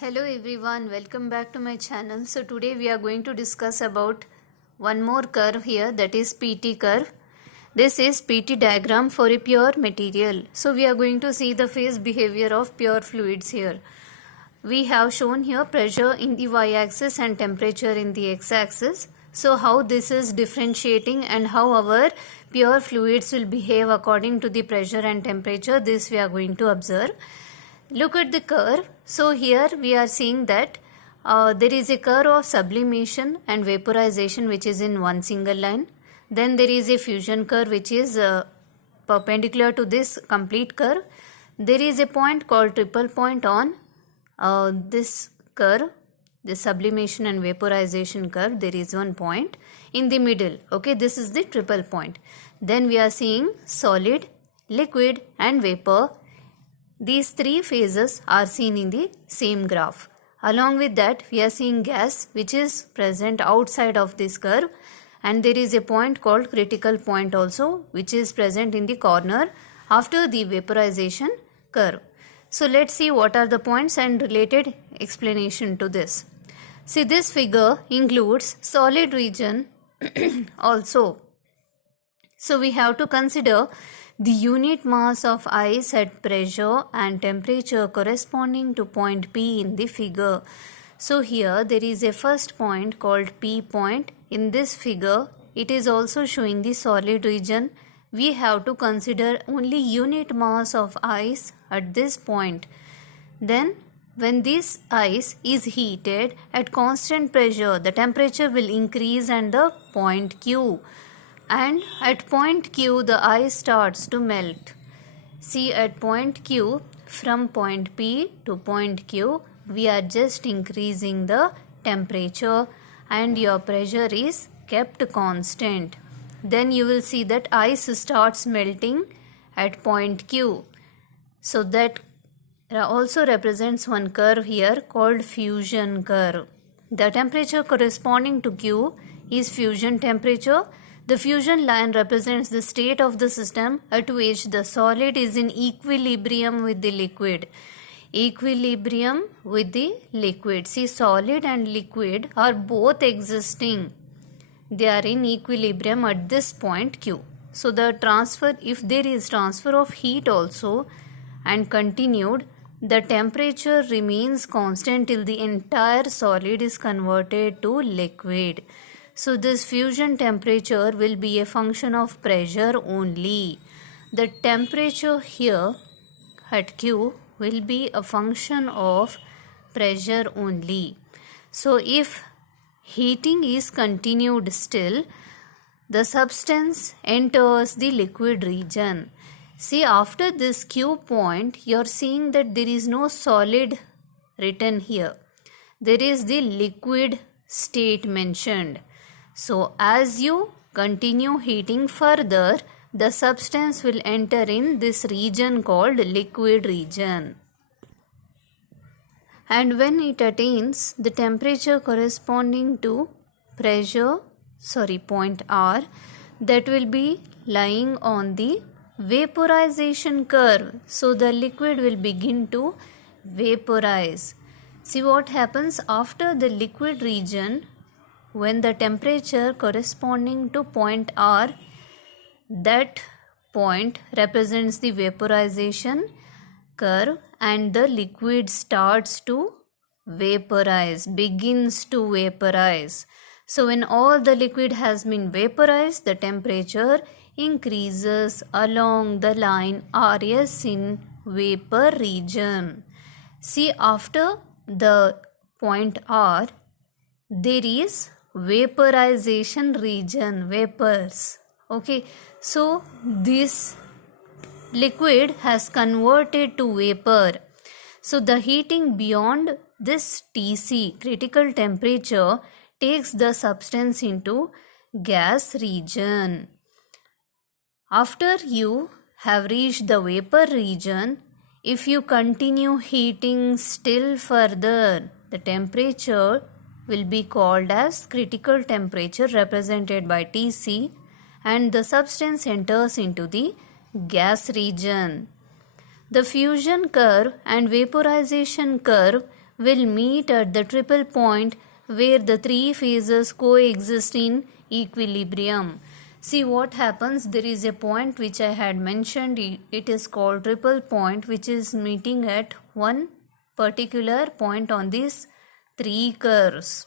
Hello everyone, welcome back to my channel. So today we are going to discuss about one more curve here, that is PT curve. This is PT diagram for a pure material. So we are going to see the phase behavior of pure fluids here. We have shown here pressure in the y-axis and temperature in the x-axis. So how this is differentiating and how our pure fluids will behave according to the pressure and temperature, this we are going to observe. Look at the curve. So here we are seeing that there is a curve of sublimation and vaporization which is in one single line. Then there is a fusion curve which is perpendicular to this complete curve. There is a point called triple point on this curve, the sublimation and vaporization curve. There is one point in the middle. Okay, this is the triple point. Then we are seeing solid, liquid and vapor. These three phases are seen in the same graph. Along with that, we are seeing gas which is present outside of this curve, and there is a point called critical point also which is present in the corner after the vaporization curve. So let's see what are the points and related explanation to this. See, this figure includes solid region also. So we have to consider the unit mass of ice at pressure and temperature corresponding to point P in the figure. So here there is a first point called P point. In this figure, it is also showing the solid region. We have to consider only unit mass of ice at this point. Then when this ice is heated at constant pressure, the temperature will increase and the point Q. And at point Q, the ice starts to melt. See, at point Q, from point P to point Q, we are just increasing the temperature and your pressure is kept constant. Then you will see that ice starts melting at point Q. So that also represents one curve here called fusion curve. The temperature corresponding to Q is fusion temperature. The fusion line represents the state of the system at which the solid is in equilibrium with the liquid. Equilibrium with the liquid. See, solid and liquid are both existing. They are in equilibrium at this point Q. So the transfer, if there is transfer of heat also and continued, the temperature remains constant till the entire solid is converted to liquid. So this fusion temperature will be a function of pressure only. The temperature here at Q will be a function of pressure only. So if heating is continued still, the substance enters the liquid region. See, after this Q point, you are seeing that there is no solid written here. There is the liquid state mentioned. So as you continue heating further, the substance will enter in this region called liquid region. And when it attains the temperature corresponding to point R, that will be lying on the vaporization curve. So the liquid will begin to vaporize. See what happens after the liquid region. When the temperature corresponding to point R, that point represents the vaporization curve and the liquid starts to vaporize, begins to vaporize. So when all the liquid has been vaporized, the temperature increases along the line RS in vapor region. See, after the point R, there is vaporization region, vapors. Okay, so this liquid has converted to vapor. So the heating beyond this TC, critical temperature, takes the substance into gas region. After you have reached the vapor region, if you continue heating still further, the temperature will be called as critical temperature represented by Tc, and the substance enters into the gas region. The fusion curve and vaporization curve will meet at the triple point where the three phases coexist in equilibrium. See what happens, there is a point which I had mentioned, it is called triple point, which is meeting at one particular point on these three curves.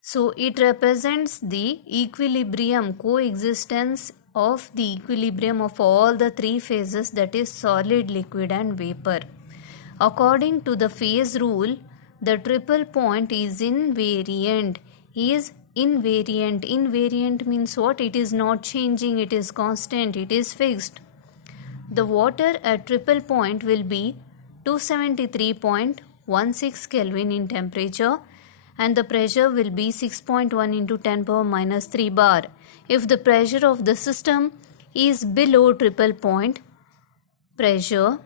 So it represents the equilibrium, coexistence of the equilibrium of all the three phases, that is solid, liquid and vapor. According to the phase rule, the triple point is invariant. Invariant means what? It is not changing, it is constant, it is fixed. The water at triple point will be 273.16 Kelvin in temperature, and the pressure will be 6.1 into 10 power minus 3 bar. If the pressure of the system is below triple point pressure,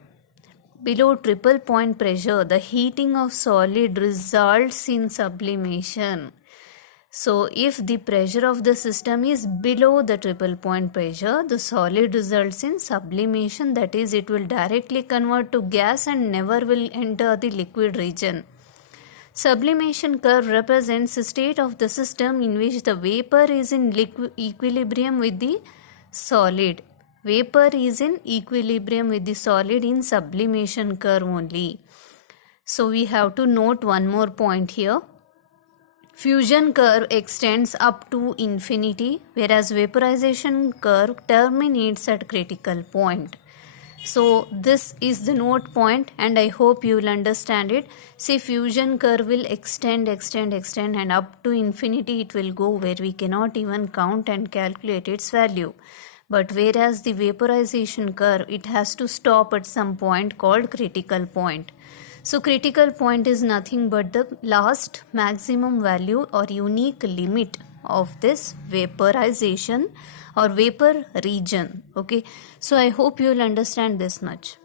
the heating of solid results in sublimation. So if the pressure of the system is below the triple point pressure, the solid results in sublimation, that is, it will directly convert to gas and never will enter the liquid region. Sublimation curve represents a state of the system in which the vapor is in equilibrium with the solid. Vapor is in equilibrium with the solid in sublimation curve only. So we have to note one more point here. Fusion curve extends up to infinity, whereas vaporization curve terminates at critical point. So this is the note point, and I hope you will understand it. See, fusion curve will extend and up to infinity it will go, where we cannot even count and calculate its value. But whereas the vaporization curve, it has to stop at some point called critical point. So critical point is nothing but the last maximum value or unique limit of this vaporization or vapor region. Okay, so I hope you will understand this much.